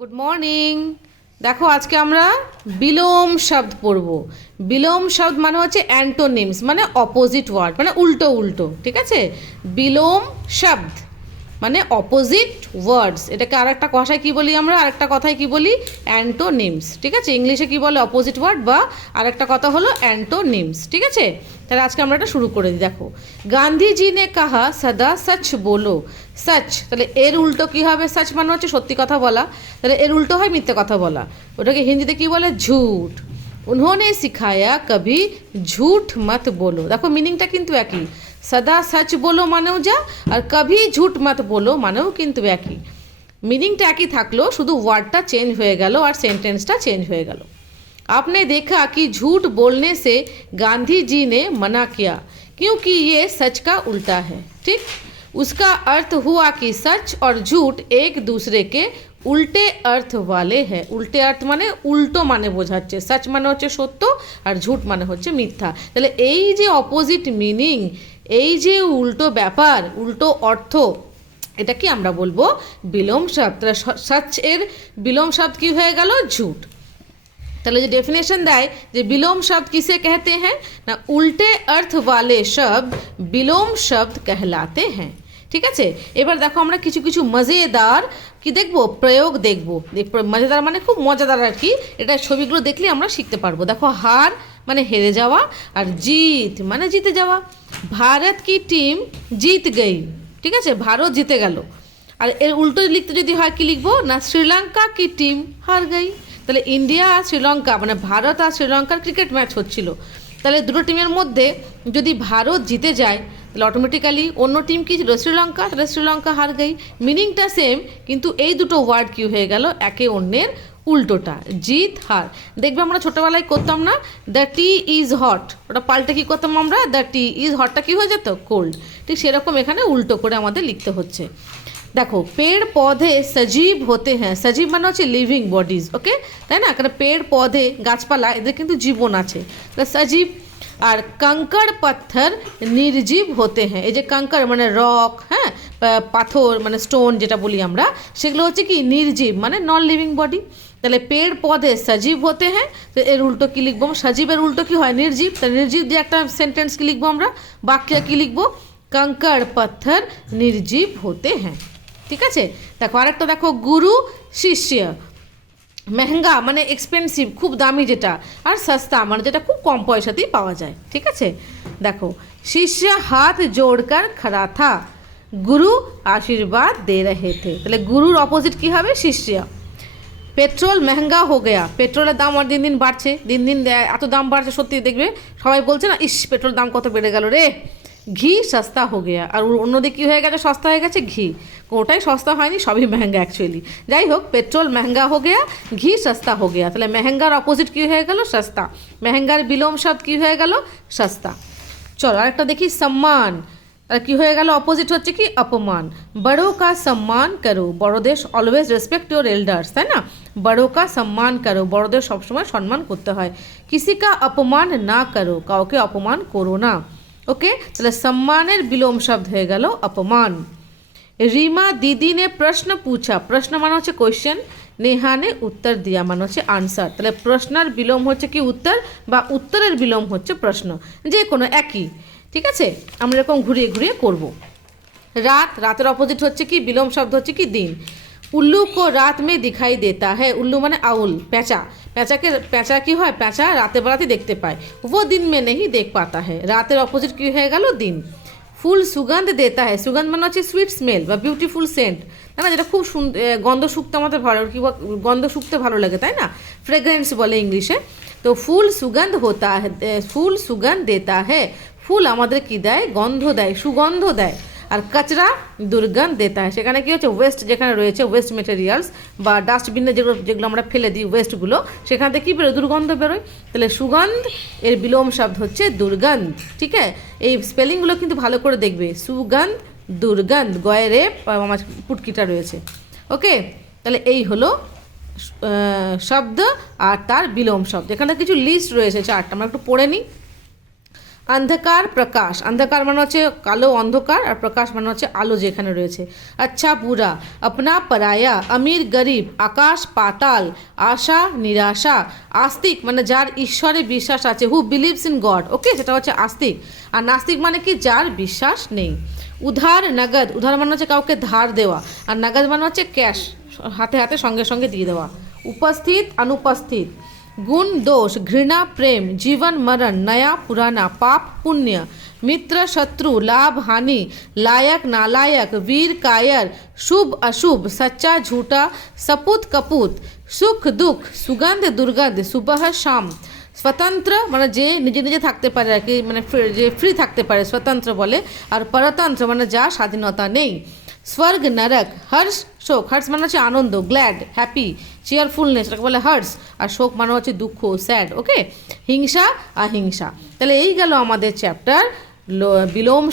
Good morning. দেখো আজকে আমরা বিলোম শব্দ পড়ব। বিলোম শব্দ মানে হচ্ছে অ্যান্টোনিমস, মানে অপোজিট ওয়ার্ড, মানে উল্টো উল্টো। ঠিক আছে, বিলোম শব্দ মানে অপোজিট ওয়ার্ডস। এটাকে আরেকটা ভাষায় কী বলি আমরা, আরেকটা কথায় কী বলি, অ্যান্টোনিমস। ঠিক আছে, ইংলিশে কী বলে অপোজিট ওয়ার্ড, বা আরেকটা কথা হলো অ্যান্টোনিমস। ঠিক আছে, তাহলে আজকে আমরা এটা শুরু করে দিই। দেখো, গান্ধীজি নে কাহা সদা সচ বলো। সচ, তাহলে এর উল্টো কী হবে? সচ মানে হচ্ছে সত্যি কথা বলা, তাহলে এর উল্টো হয় মিথ্যে কথা বলা। ওটাকে হিন্দিতে কী বলে? ঝুঠ। উन्होंने सिखाया कभी झूठ मत बोलो। দেখো মিনিংটা কিন্তু একই, সদা সচ বলো মানেও যা, আর কভি ঝুট মত বলো মানেও কিন্তু একই। মিনিংটা একই থাকলো, শুধু ওয়ার্ডটা চেঞ্জ হয়ে গেল আর সেন্টেন্সটা চেঞ্জ হয়ে গেল। आपने देखा कि झूठ बोलने से गांधी जी ने मना किया क्योंकि ये सच का उल्टा है। ठीक, उसका अर्थ हुआ कि सच और झूठ एक दूसरे के উল্টে अर्थ वाले हैं। উল্টে अर्थ মানে উল্টো মানে বোঝাচ্ছে, সচ মানে হচ্ছে সত্য আর ঝুট মানে হচ্ছে মিথ্যা। তাহলে এই যে অপোজিট মিনিং, এই যে উল্টো ব্যাপার, উল্টো অর্থ, এটা কি আমরা বলবো বিলোম শব্দ। তাহলে সচ এর বিলোম শব্দ কি হয়ে গেল? ঝুট। তাহলে যে ডেফিনেশন দেয় যে বিলোম শব্দ কিসে कहते हैं না, উল্টে अर्थ वाले शब्द বিলোম শব্দ कहलाते हैं। ঠিক আছে, এবার দেখো আমরা কিছু কিছু মজেদার কি দেখবো, প্রয়োগ দেখবো। মজেদার মানে খুব মজাদার আর কি, এটা ছবিগুলো দেখলে আমরা শিখতে পারবো। দেখো, হার মানে হেরে যাওয়া, আর জিত মানে জিতে যাওয়া। ভারত কি টিম জিত গই। ঠিক আছে, ভারত জিতে গেল। আর এর উল্টো লিখতে যদি হয় কি লিখবো না, শ্রীলঙ্কা কি টিম হার গই। তাহলে ইন্ডিয়া আর শ্রীলঙ্কা মানে ভারত আর শ্রীলঙ্কার ক্রিকেট ম্যাচ হচ্ছিল। তাহলে দুটো টিমের মধ্যে যদি ভারত জিতে যায় তাহলে অটোমেটিক্যালি অন্য টিম কি ছিল? শ্রীলঙ্কা, তাহলে শ্রীলঙ্কা হার গই। মিনিংটা সেম, কিন্তু এই দুটো ওয়ার্ড কি হয়ে গেল একে অন্যের উল্টোটা, জিত হার। দেখবে আমরা ছোটোবেলায় করতাম না, দ্য টি ইজ হট, ওটা পাল্টে কী করতাম আমরা, দ্য টি ইজ হটটা কী হয়ে যেত? কোল্ড। ঠিক সেরকম এখানে উল্টো করে আমাদের লিখতে হচ্ছে। দেখো, পেড় পধে সজীব হতে হ্যাঁ, সজীব মানে হচ্ছে লিভিং বডিজ। ওকে, তাই না? কারণ পেড় পধে গাছপালা এদের কিন্তু জীবন আছে, সজীব। আর कंकड़ पत्थर निर्जीव होते हैं। এই যে कंकड़ মানে রক, হ্যাঁ, পাথর মানে স্টোন যেটা বলি আমরা, সেগুলো হচ্ছে কি নির্জীব মানে নন লিভিং বডি। তাহলে পেড় পধে সজীব হতে হ্যাঁ, তো এর উল্টো কী লিখবো? সজীবের উল্টো কী হয়? নির্জীব। তাহলে নির্জীব দিয়ে একটা সেন্টেন্স কী লিখবো আমরা, বাক্য কী লিখবো? कंकड़ पत्थर निर्जीव होते हैं। ঠিক আছে, দেখো আরেকটা দেখো, গুরু শিষ্য। মেহঙ্গা মানে এক্সপেন্সিভ, খুব দামি যেটা, আর সস্তা মানে যেটা খুব কম পয়সাতেই পাওয়া যায়। ঠিক আছে, দেখো, শিষ্য হাত জোড়কর খড়া থা, গুরু আশীর্বাদ দে রহে থে। তাহলে গুরুর অপোজিট কী হবে? শিষ্য। পেট্রোল মেহঙ্গা হো গয়া, পেট্রোলের দাম আর দিন দিন বাড়ছে, দিন দিন এত দাম বাড়ছে, সত্যি দেখবে সবাই বলছে না, ইস পেট্রোল দাম কত বেড়ে গেল রে। ঘি সস্তা হো গয়া, আর অন্যদিকে কী হয়ে গেছে? সস্তা হয়ে গেছে ঘি। কোনোটাই সস্তা হয়নি, সবই মেহেঙ্গা অ্যাকচুয়ালি। যাই হোক, পেট্রোল মেহঙ্গা হো গয়া, ঘি সস্তা হো গয়া। তাহলে মেহেঙ্গার অপোজিট কী হয়ে গেল? সস্তা। মেহেঙ্গার বিলোম শব্দ কী হয়ে গেল? সস্তা। চলো আরেকটা দেখি, সম্মান। আর কী হয়ে গেল? অপোজিট হচ্ছে কি? অপমান। বড়ো কা সম্মান করো, বড়দের অলওয়েজ রেসপেক্ট ইউর এল্ডার্স, তাই না? বড়ো কা সম্মান করো, বড়দের সবসময় সম্মান করতে হয়। কিসি কা অপমান না করো, কাউকে অপমান করো না। ওকে, তাহলে সম্মানের বিলোম শব্দ হয়ে গেল অপমান। রিমা দিদি নে প্রশ্ন পুছা, প্রশ্ন মানে হচ্ছে কোয়েশ্চেন, নেহা নে উত্তর দিয়া মানে হচ্ছে আনসার। তাহলে প্রশ্নের বিলোম হচ্ছে কি? উত্তর, বা উত্তরের বিলোম হচ্ছে প্রশ্ন, যে কোনো একই। ঠিক আছে, আমরা এরকম ঘুরিয়ে ঘুরিয়ে করব। রাত, রাতের অপোজিট হচ্ছে কি? বিলোম শব্দ হচ্ছে কি? দিন। উল্লু কো রাত মে দিখাই দেতা হ্যাঁ, উল্লু মানে আউল, প্যাঁচা। প্যাঁচা কি হয়? প্যাঁচা রাতে বেলাতে দেখতে পায়, ও দিন মে নেই দেখ পাতা হ্যাঁ। রাতের অপোজিট কি হয়ে গেল? দিন। ফুল সুগন্ধ দেতা হ্যাঁ, সুগন্ধ মানে হচ্ছে সুইট স্মেল বা বিউটিফুল সেন্ট, তাই না? যেটা খুব গন্ধ শুকতে আমাদের ভালো, কি গন্ধ শুকতে ভালো লাগে, তাই না? ফ্রেগ্রেন্স বলে ইংলিশে। তো ফুল সুগন্ধ হতা ফুল সুগন্ধ দেতা হ্যাঁ, ফুল আমাদের কি দেয়? গন্ধ দেয়, সুগন্ধ দেয়। আর কচরা দুর্গন্ধ দেতা হয়, সেখানে কী হচ্ছে? ওয়েস্ট যেখানে রয়েছে, ওয়েস্ট মেটেরিয়ালস বা ডাস্টবিনে যেগুলো যেগুলো আমরা ফেলে দিই ওয়েস্টগুলো, সেখান থেকে কী বেরোয়? দুর্গন্ধ বেরোয়। তাহলে সুগন্ধ এর বিলোম শব্দ হচ্ছে দুর্গন্ধ। ঠিক আছে, এই স্পেলিংগুলো কিন্তু ভালো করে দেখবে, সুগন্ধ দুর্গন্ধ, গয়েরে আমার পুটকিটা রয়েছে। ওকে, তাহলে এই হলো শব্দ আর তার বিলোম শব্দ। এখানে কিছু লিস্ট রয়েছে চারটা, আমরা একটু পড়ে নিই। अंधकार प्रकाश अंधकार মানে হচ্ছে কালো অন্ধকার আর প্রকাশ মানে হচ্ছে আলো যেখানে রয়েছে अच्छा बुरा अपना पराया अमीर गरीब आकाश पाताल आशा निराशा आस्तिक মানে যার ঈশ্বরে বিশ্বাস আছে হু বিলিভস ইন গড ওকে সেটা হচ্ছে আস্তিক আর নাস্তিক মানে কি যার বিশ্বাস নেই উধার নগদ উধার মানে হচ্ছে কাউকে ধার দেওয়া আর নগদ মানে হচ্ছে ক্যাশ হাতে হাতে সঙ্গে সঙ্গে দিয়ে দেওয়া उपस्थित अनुपस्थित गुण दोष घृणा प्रेम जीवन मरण नया पुराना पाप पुण्य मित्र शत्रु लाभ हानि लायक नालायक वीर कायर शुभ अशुभ सच्चा झूठा सपूत कपूत सुख दुख सुगंध दुर्गंध सुबह शाम स्वतंत्र মানে যে নিজে নিজে থাকতে পারে আর কি মানে যে ফ্রি থাকতে পারে স্বতন্ত্র বলে আর পরতন্ত্র মানে যা স্বাধীনতা নেই স্বর্গ নরক হর্ষ শোক হর্ষ মানে হচ্ছে আনন্দ গ্ল্যাড হ্যাপি চেয়ারফুলনেস এটাকে বলে হর্ষ আর শোক মানে হচ্ছে দুঃখ স্যাড ওকে হিংসা অহিংসা তাহলে এই গেল আমাদের চ্যাপ্টার বিলোম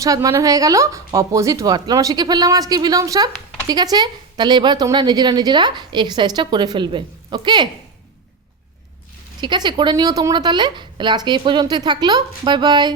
শব্দ মানে হয়ে গেল অপোজিট ওয়ার্ড তাহলে আমরা শিখে ফেললাম আজকে বিলোম শব্দ ঠিক আছে তাহলে এবার তোমরা নিজেরা এক্সারসাইজটা করে ফেলবে ওকে ঠিক আছে করে নিও তোমরা তাহলে আজকে এই পর্যন্তই থাকলো বাই বাই